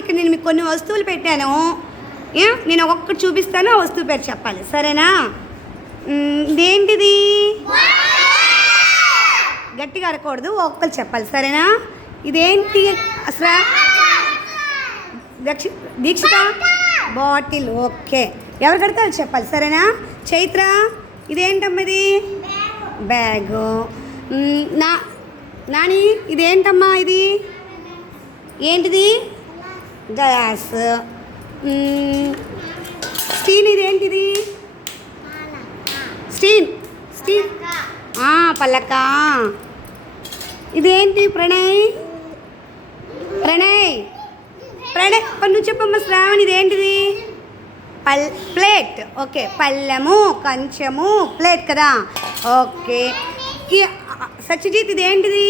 ఇక్కడ నేను మీకు కొన్ని వస్తువులు పెట్టాను. నేను ఒక్కొక్కటి చూపిస్తాను, ఆ వస్తువు పేరు చెప్పాలి, సరేనా? ఇదేంటిది? గట్టిగా అడగకూడదు, ఒక్కరు చెప్పాలి, సరేనా? ఇదేంటి అసలు? దీక్షిత బాటిల్. ఓకే, ఎవరు కడతారు చెప్పాలి, సరేనా? చైత్ర ఇదేంటమ్మా? ఇది బ్యాగు. నాని ఇదేంటమ్మా? ఇది ఏంటిది? గ్లాస్. స్టీన్ ఇదేంటిది? స్టీన్. పల్లక. ఇదేంటి? ప్రణయ్ నువ్వు చెప్పమ్మా. శ్రావణ్ ఇదేంటిది? ప్లేట్. ఓకే, పళ్ళెము, కంచము, ప్లేట్ కదా. ఓకే. సత్యజిత్ ఇదేంటిది?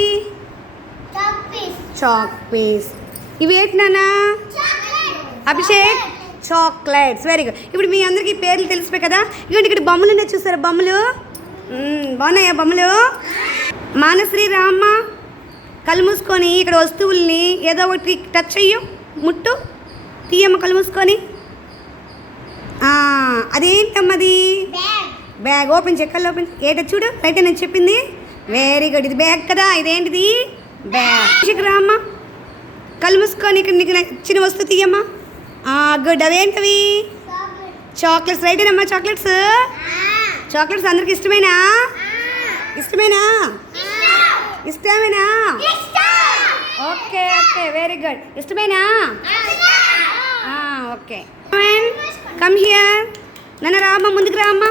Chalk piece. ఇవి ఏంటి నాన్న? అభిషేక్ చాక్లెట్స్. Very good. ఇప్పుడు మీ అందరికీ పేర్లు తెలిసిపోయి కదా. ఇవ్వండి, ఇక్కడ బొమ్మలు ఉన్నాయి చూసారా? బొమ్మలు బాగున్నాయా? బొమ్మలు. మానశ్రీ రామ్మ, కళ్ళు మూసుకొని ఇక్కడ వస్తువుల్ని ఏదో ఒకటి టచ్ చెయ్యు, ముట్టు, తీయమ్మ కళ్ళు మూసుకొని. అదేంటమ్మది? బ్యాగ్. ఓపెన్ చెక్కల్లో ఓపెన్. ఏట చూడు, రైట్ నేను చెప్పింది. Very good. ఇది బ్యాగ్ కదా. ఇదేంటిది? బ్యాగ్. రామ్మ, కళ్ళు మూసుకొని ఇక్కడ నీకు నచ్చిన వస్తువు తీయమ్మా. గుడ్. అవేంటవి? చాక్లెట్స్. రైటేనమ్మా. చాక్లెట్స్ అందరికి ఇష్టమేనా? ఇష్టమేనా? Okay, very good. ఇష్టమేనా? ఓకే. Come here. నన్ను రామ్మా, ముందుకు రామ్మా.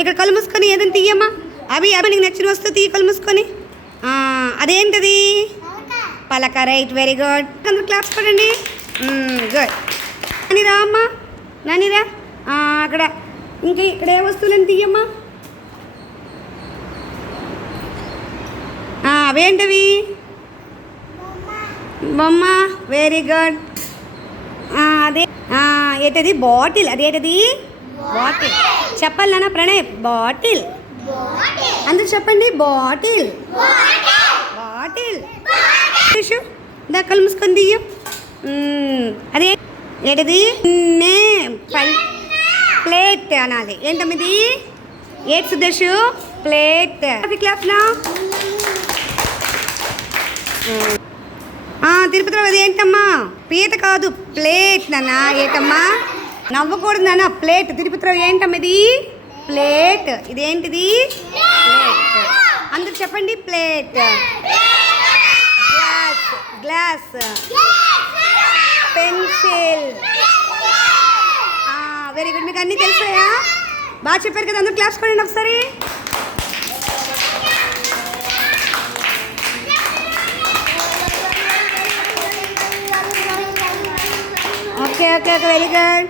ఇక్కడ కళ్ళు మూసుకొని ఏదైనా తీయమ్మా. అవి నీకు నచ్చిన వస్తువు తీయ, కళ్ళు మూసుకొని. అదేంటది? పలక. Right, very good. అందరూ క్లాప్స్ కొట్టండి. గుడ్. నాని రా అమ్మా, నాని రా. అక్కడ ఇంకా ఇక్కడ ఏ వస్తువులని తీయమ్మా. అవేంటవి? బొమ్మ. Very good. అదే ఏంటది? బాటిల్. అదేంటది? బాటిల్. చెప్పాలి నాన్న ప్రణయ్. బాటిల్. అందరూ చెప్పండి. బాటిల్. దా కళ్ళు మూసుకొని తీయం. అదే ఏంటది? ప్లేట్ అనాలి. ఏంటమ్మిది? ఏట్ సుదేశు? ప్లేట్. క్లాప్నా. తిరుపతిలో అది ఏంటమ్మా? పీత కాదు, ప్లేట్ నాన్న. ఏంటమ్మా? నవ్వకూడదు నాన్న. ప్లేట్. తిరుపతిలో ఏంటమ్మది? ప్లేట్. ఇదేంటిది? ప్లేట్. అందరూ చెప్పండి. Plate. Glass. Pencil. Very good. మీకు అన్నీ తెలుసాయా? బాగా చెప్పారు కదా. అందరూ క్లాప్స్ కొనండి ఒకసారి. Okay, very good.